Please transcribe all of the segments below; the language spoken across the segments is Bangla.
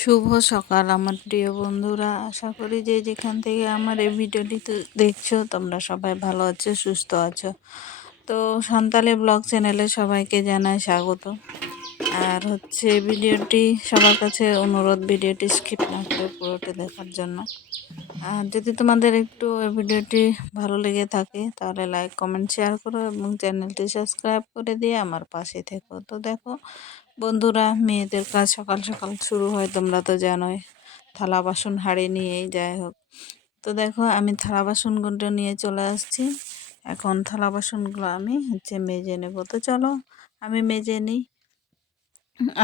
শুভ সকাল আমার প্রিয় বন্ধুরা। আশা করি যে যেখান থেকে আমার এই ভিডিওটি দেখছো তোমরা সবাই ভালো আছো, সুস্থ আছো। তো সান্তালি ব্লগ চ্যানেলে সবাইকে জানাই স্বাগত। আর ভিডিওটি সবার কাছে অনুরোধ, ভিডিওটি স্কিপ না করে পুরোটি দেখার জন্য। আর যদি তোমাদের একটু এই ভিডিওটি ভালো লেগে থাকে তাহলে লাইক, কমেন্ট, শেয়ার করো এবং চ্যানেলটি সাবস্ক্রাইব করে দিয়ে আমার পাশে থেকো। তো দেখো বন্ধুরা, মেয়েদের কাজ সকাল সকাল শুরু হয়, তোমরা তো জানোই, থালা বাসন হাঁড়ি নিয়েই যাই হোক। তো দেখো আমি থালা বাসনগুলো নিয়ে চলে আসছি। এখন থালা বাসনগুলো আমি মেজে নেব। তো চলো আমি মেজে নিই।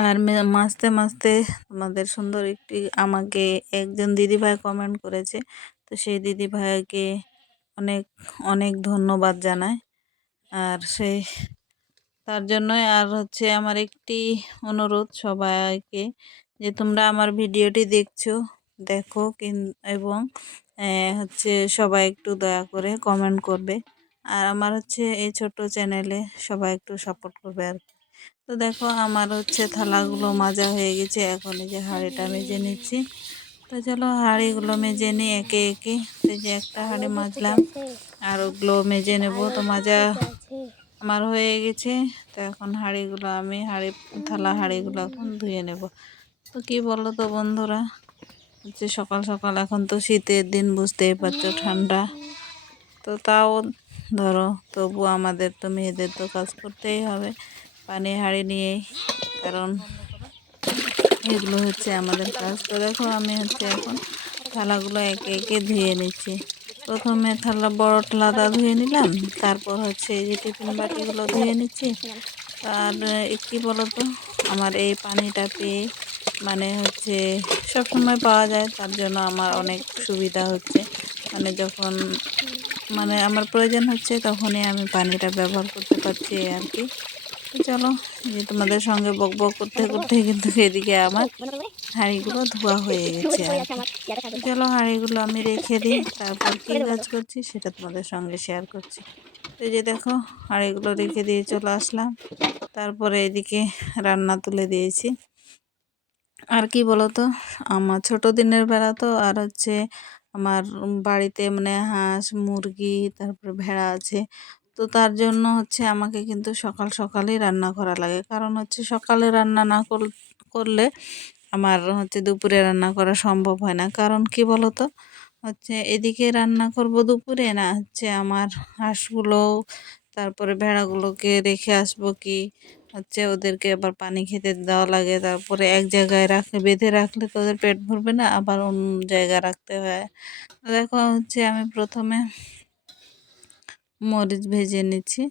আর মাঝতে মাঝতে তোমাদের সুন্দর একটি আমাকে একজন দিদিভাই কমেন্ট করেছে, তো সেই দিদিভাইকে অনেক অনেক ধন্যবাদ জানাই। আর তার জন্যই আর আমার একটি অনুরোধ সবাইকে, যে তোমরা আমার ভিডিওটি দেখো এবং সবাই একটু দয়া করে কমেন্ট করবে। আর আমার এই ছোট্ট চ্যানেলে সবাই একটু সাপোর্ট করবে আর কি। তো দেখো আমার থালাগুলো মাজা হয়ে গেছে, এখন এই যে হাঁড়িটা মেজে নিচ্ছি। তো চলো হাঁড়িগুলো মেজে নিই একে একে। তো এই যে একটা হাঁড়ি মাজলাম, আর ওগুলো মেজে নেব। তো মাজা আমার হয়ে গেছে। তো এখন হাঁড়িগুলো এখন ধুয়ে নেব। তো কি বলো তো বন্ধুরা, সকাল সকাল এখন তো শীতের দিন, বুঝতেই পারছো, ঠান্ডা। তো তাও ধরো তবু আমাদের তো মেয়েদের তো কাজ করতেই হবে পানি হাঁড়ি নিয়েই, কারণ এগুলো আমাদের কাজ। তো দেখো আমি এখন থালাগুলো একে একে ধুয়ে নিচ্ছি। প্রথমে বড় থালাটা ধুয়ে নিলাম, তারপর এই যে টিফিন বাটিগুলো ধুয়ে নিচ্ছি। আর কি বলতো, আমার এই পানিটা পেয়ে মানে সব সময় পাওয়া যায়, তার জন্য আমার অনেক সুবিধা হচ্ছে। মানে যখন আমার প্রয়োজন হচ্ছে তখনই আমি পানিটা ব্যবহার করতে পারছি আর কি। তো চলো, এই যে তোমাদের সঙ্গে বক বক করতে করতে কিন্তু এদিকে আমার হাঁড়িগুলো ধোয়া হয়ে গেছে আর কি। তো চলো হাঁড়িগুলো আমি রেখে দিই, তারপর কি কাজ করছি সেটা তোমাদের সঙ্গে শেয়ার করছি। তো এই যে দেখো হাঁড়িগুলো রেখে দিয়ে চলে আসলাম। তারপরে এদিকে রান্না তুলে দিয়েছি। আর কি বলতো, আমার ছোট দিনের বেলা তো আর আমার বাড়িতে মানে হাঁস, মুরগি, তারপরে ভেড়া আছে। তো তার জন্য আমাকে কিন্তু সকাল সকালই রান্না করা লাগে, কারণ সকালে রান্না না করলে আমার দুপুরে রান্না করা সম্ভব হয় না। কারণ কি বলতো, এদিকে রান্না করব দুপুরে, না আমার হাঁসগুলো তারপরে ভেড়াগুলোকে রেখে আসবো, কি ওদেরকে আবার পানি খেতে দেওয়া লাগে। তারপরে এক জায়গায় বেঁধে রাখলে তো ওদের পেট ভরবে না, আবার অন্য জায়গায় রাখতে হয়। তো দেখো আমি প্রথমে মরিচ ভেজে নিচ্ছি।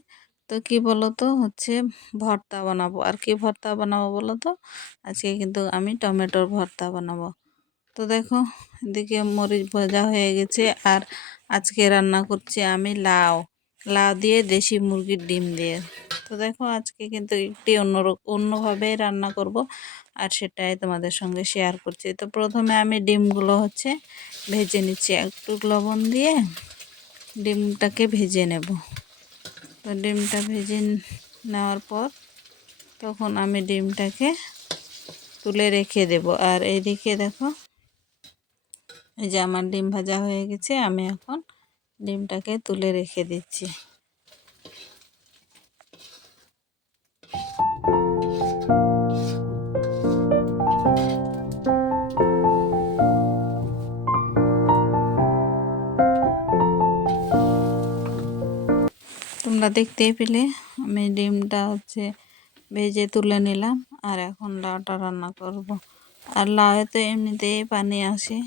তো কি বলতো ভর্তা বানাবো। আর কি ভর্তা বানাবো বলো তো, আজকে কিন্তু আমি টমেটোর ভর্তা বানাবো। তো দেখো এদিকে মরিচ ভাজা হয়ে গেছে। আর আজকে রান্না করছি আমি লাউ লাউ দিয়ে দেশি মুরগির ডিম দিয়ে। তো দেখো আজকে কিন্তু একটি অন্যভাবে রান্না করব, আর সেটাই তোমাদের সঙ্গে শেয়ার করছি। তো প্রথমে আমি ডিমগুলো ভেজে নিচ্ছি, একটু লবণ দিয়ে ডিমটাকে ভেজে নেব। তো ডিমটা ভেজে নেওয়ার পর তখন আমি ডিমটাকে তুলে রেখে দেব। আর এইদিকে দেখো এই যে আমার ডিম ভাজা হয়ে গেছে, আমি এখন ডিমটাকে তুলে রেখে দিচ্ছি। তোমরা দেখতেই পেলে আমি ডিমটা ভেজে তুলে নিলাম। আর এখন লাউটা রান্না করব। আর লাউয়ে তো এমনিতেই পানি আসে।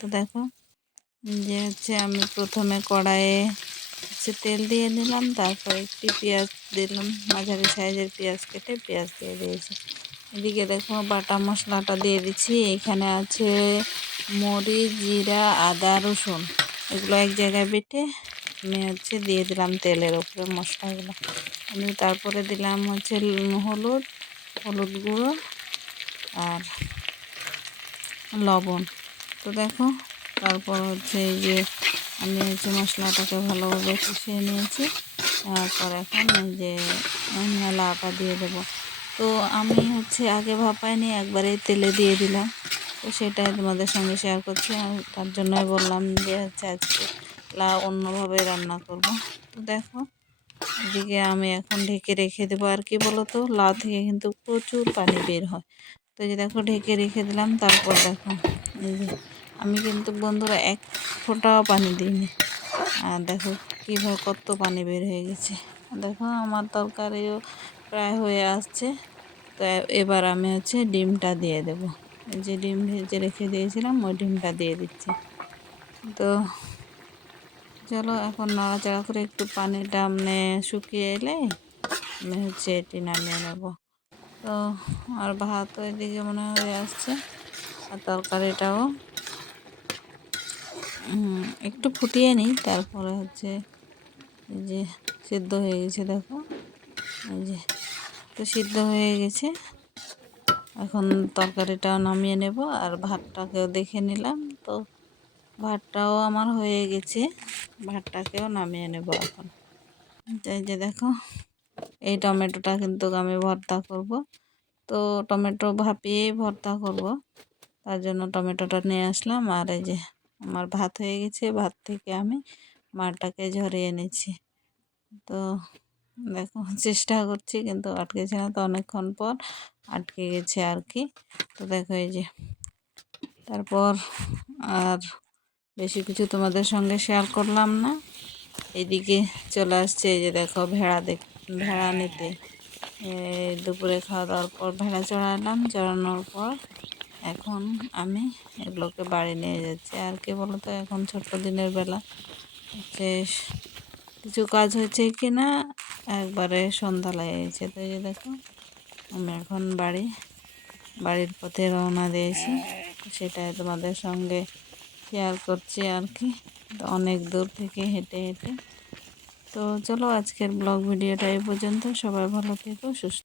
তো দেখো যে আমি প্রথমে কড়াইয়ে তেল দিয়ে নিলাম, তারপর একটি পেঁয়াজ দিলাম, মাঝারি সাইজের পেঁয়াজ কেটে পেঁয়াজ দিয়ে দিয়েছি। এদিকে দেখো বাটা মশলাটা দিয়ে দিচ্ছি। এখানে আছে মরিচ, জিরা, আদা, রসুন, এগুলো এক জায়গায় বেটে আমি দিয়ে দিলাম তেলের উপরে মশলাগুলো। আমি তারপরে দিলাম হলুদ গুঁড়ো আর লবণ। তো দেখো তারপর এই যে আমি মশলাটাকে ভালোভাবে কষিয়ে নিয়েছি। তারপর এখন এই যে লাউটা দিয়ে দেবো। তো আমি আগে ভাপাইনি, একবারে তেলে দিয়ে দিলাম। তো সেটাই তোমাদের সঙ্গে শেয়ার করছি। আর তার জন্যই বললাম যে হচ্ছে আজকে লাউ অন্যভাবে রান্না করব। তো দেখো এদিকে আমি এখন ঢেকে রেখে দেবো। আর কি বলো তো, লাউ থেকে কিন্তু প্রচুর পানি বের হয়। তো এই যে দেখো ঢেকে রেখে দিলাম। তারপর দেখো এই যে আমি কিন্তু বন্ধুরা এক ফোঁটাও পানি দিইনি। আর দেখো কীভাবে কত পানি বের হয়ে গেছে। দেখো আমার তরকারিও প্রায় হয়ে আসছে। তো এবার আমি হচ্ছে ডিমটা দিয়ে দেব। এই যে ডিম ভেজে রেখে দিয়েছিলাম, ওই ডিমটা দিয়ে দিচ্ছি। তো চলো এখন নাড়াচাড়া করে একটু পানিটা মানে শুকিয়ে এলে আমি হচ্ছে এটি নামিয়ে নেব। তো আর ভাতও এদিকে মনে হয়ে আসছে, আর তরকারিটাও একটু ফুটিয়ে নিই। তারপরে হচ্ছে এই যে সিদ্ধ হয়ে গেছে দেখো, এই যে তো সিদ্ধ হয়ে গেছে। এখন তরকারিটাও নামিয়ে নেব, আর ভাতটাকেও দেখে নিলাম। তো ভাতটাও আমার হয়ে গেছে, ভাতটাকেও নামিয়ে নেব এখন। এই যে দেখো এই টমেটোটা কিন্তু আমি ভর্তা করব। তো টমেটো ভাপিয়েই ভর্তা করব, তার জন্য টমেটোটা নিয়ে আসলাম। আর এই যে আমার ভাত হয়ে গেছে, ভাত থেকে আমি মারটাকে ঝরিয়ে এনেছি। তো দেখো চেষ্টা করছি কিন্তু আটকেছে না, তো অনেকক্ষণ পর আটকে গেছে আর কি। তো দেখো এই যে তারপর আর বেশি কিছু তোমাদের সঙ্গে শেয়ার করলাম না। এদিকে চলে আসছে এই যে দেখো ভেড়া নিতে। দুপুরে খাওয়া দাওয়ার পর ভেড়া চড়ালাম, চড়ানোর পর এখন আমি এগুলোকে বাড়ি নিয়ে যাচ্ছি। আর কি বলতো, এখন ছোট্ট দিনের বেলা হচ্ছে কিছু কাজ হয়েছে কি না, একবারে সন্ধ্যা লেগে গেছে। তো এই যে দেখো আমি এখন বাড়ির পথে রওনা দিয়েছি, সেটাই তোমাদের সঙ্গে শেয়ার করছি আর কি। তো অনেক দূর থেকে হেঁটে হেঁটে। তো চলো আজকের ব্লগ ভিডিওটা এই পর্যন্ত। সবাই ভালো থেকো, সুস্থ